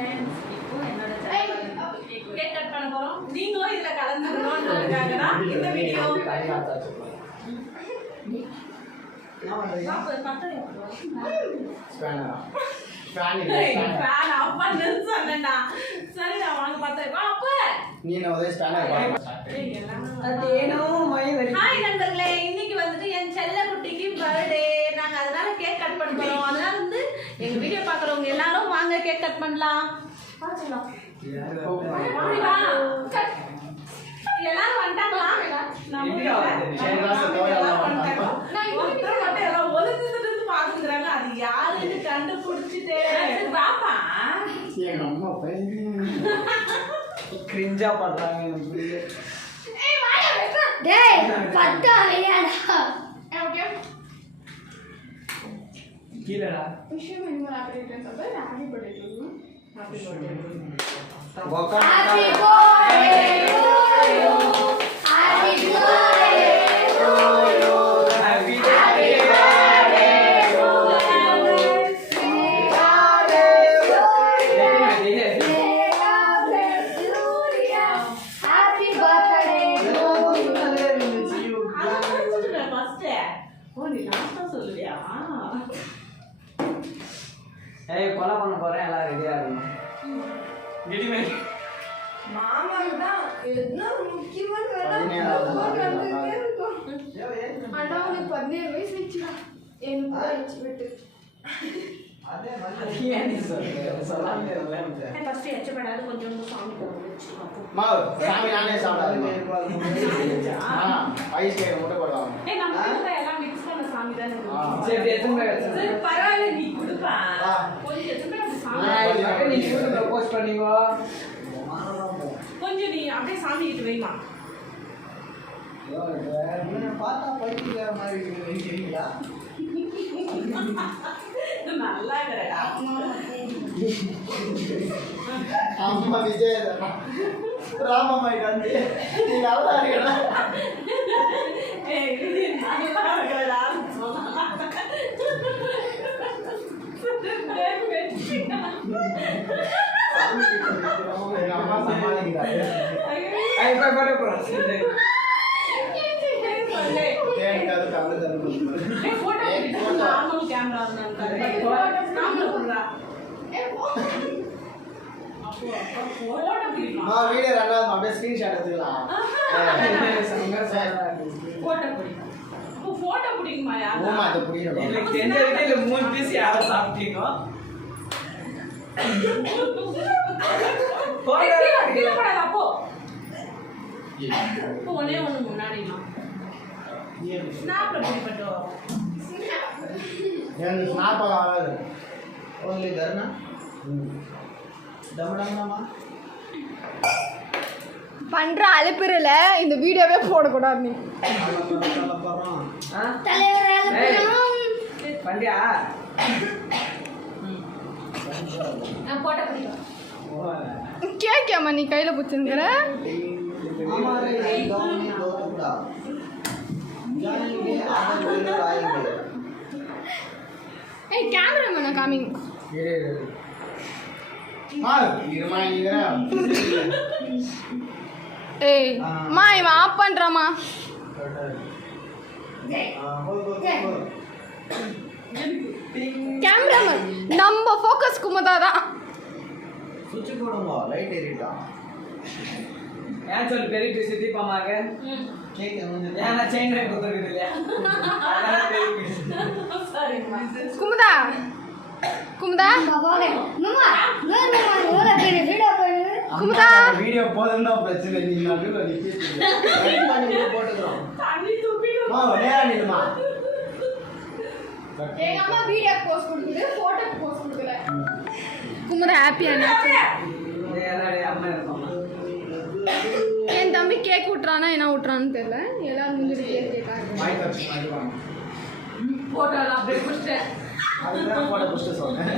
இப்போ என்னோட cake cut பண்ண போறோம். நீங்களும் இதுல கலந்துக்கணும்ன்றதுக்காக தான் இந்த வீடியோ. இன்னைக்கு வந்துட்டு என் செல்ல குட்டிக்கு பர்த்டே. நாங்க அதனால கேக் கட் பண்ண போறோம். அதனால வந்து எங்க வீடியோ பாக்குறவங்க எல்லாரும் வாங்க கேக் கட் பண்ணலாம். எல்லாரும் வந்துட்டாங்களா? பாத்துக்கிறாங்க. அது யாருன்னு கண்டுபிடிச்சிட்டே பாப்பா கிரிஞ்சா பண்றாங்க. கீழடா கொலை பண்ண போறேன். எல்லாம் ரெடியா இருக்கணும். மாமாவுக்கு தான் என்ன முக்கியமான வேலை. 17 வயசு வச்சுடா. எனக்கு வச்சு விட்டு கொஞ்சம் நீ அப்படியே சாமி கிட்ட வைமா. பார்த்தா பைத்தியக்கார மாதிரி இருக்கிறீங்களா? நல்லா இருக்கிறடா. அம்மா விஜய் ராமம்மா கண்டு நீ நல்லா இருக்கடா. நல்லா இருக்கிறடா. அம்மா சமாளிக்கிறாரு. வீடியோ ரெண்டாவது அப்படியே ஸ்கிரீன்ஷாட் எடுத்துக்கலாம். போட்டோ பிடிக்குமா? அது புரியல. எனக்கு தெரிஞ்ச வீடியோல 3 பீஸ் யார சாப்பிட்டீங்க? அப்போ ஒண்ணே ஒண்ணு முன்னாடி ஸ்னாப்ல பிடிப்பட்டோம். எனக்கு ஸ்னாப் ஆகாது. ஓன்லி கர்னா டமடமமா பண்ற அலுப்புறல இந்த வீடியோவே போடக்கூடாது. நீ பண்டியா போட்டோ பிடிக்கும். கேக்கியாமா நீ கையில பிடிச்சிருக்கிற? ஏய் கேமராமேனா காமிங். ஏய் மா இவன் ஆஃப் பண்றாமா? கேமராமேன் நம்ம ஃபோக்கஸ் குமதாதான். சுவிட்ச் போடுங்க லைட் எரியுதா? ஏன் சொல்லு பெரிய சித்தி பாமாங்க கேக் வந்து ஏன்னா செயின் ரேட் கொடுத்துருக்குது இல்லையா? குமுதா குமுதா குமுதா வீடியோ போதும்னா பிரச்சனை. நீ நடுவுல நிக்கிட்டு போட்டுறோம். தண்ணி தூக்கிட்டு நேரா நில்லுமா. எங்க அம்மா வீடியோ போஸ்ட் கொடுக்குது, போட்டோ போஸ்ட் கொடுக்கல. குமுதா ஹாப்பியா? அம்மா இருப்பாங்க. என் தம்பி கேக் விட்டுறானா என்ன விட்டுறான்னு தெரியல. எல்லாரும் முன்னாடி கேக் கேட்காங்க. போட்டோ அப்படியே பிடிச்சிட்டேன். அதுதான் போட புடிச்சு சொன்னேன்.